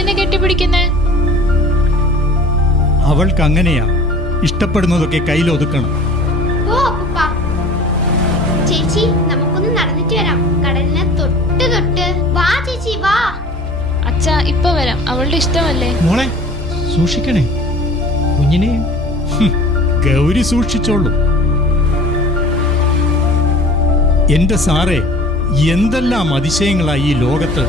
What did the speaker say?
എന്തിനെന്നെ കെട്ടിപ്പിടിക്കുന്നേ? അവൾക്ക് അങ്ങനെയാ, ഇഷ്ടപ്പെടുന്നതൊക്കെ കയ്യിലൊതുക്കണം. ഓ അപ്പൂപ്പ. ചേച്ചി നമുക്കൊന്ന് നടന്നിട്ട് വരാം, കടലിനെ തൊട്ട് തൊട്ട്. വാ ചേച്ചി വാ. അച്ഛാ ഇപ്പൊ വരാം, അവളുടെ ഇഷ്ടമല്ലേ. മോളെ സൂക്ഷിക്കണേ, കുഞ്ഞിനെയും. ഗൗരി സൂക്ഷിച്ചോളൂ. എന്റെ സാറേ, എന്തെല്ലാം അതിശയങ്ങളായി ഈ ലോകത്ത്.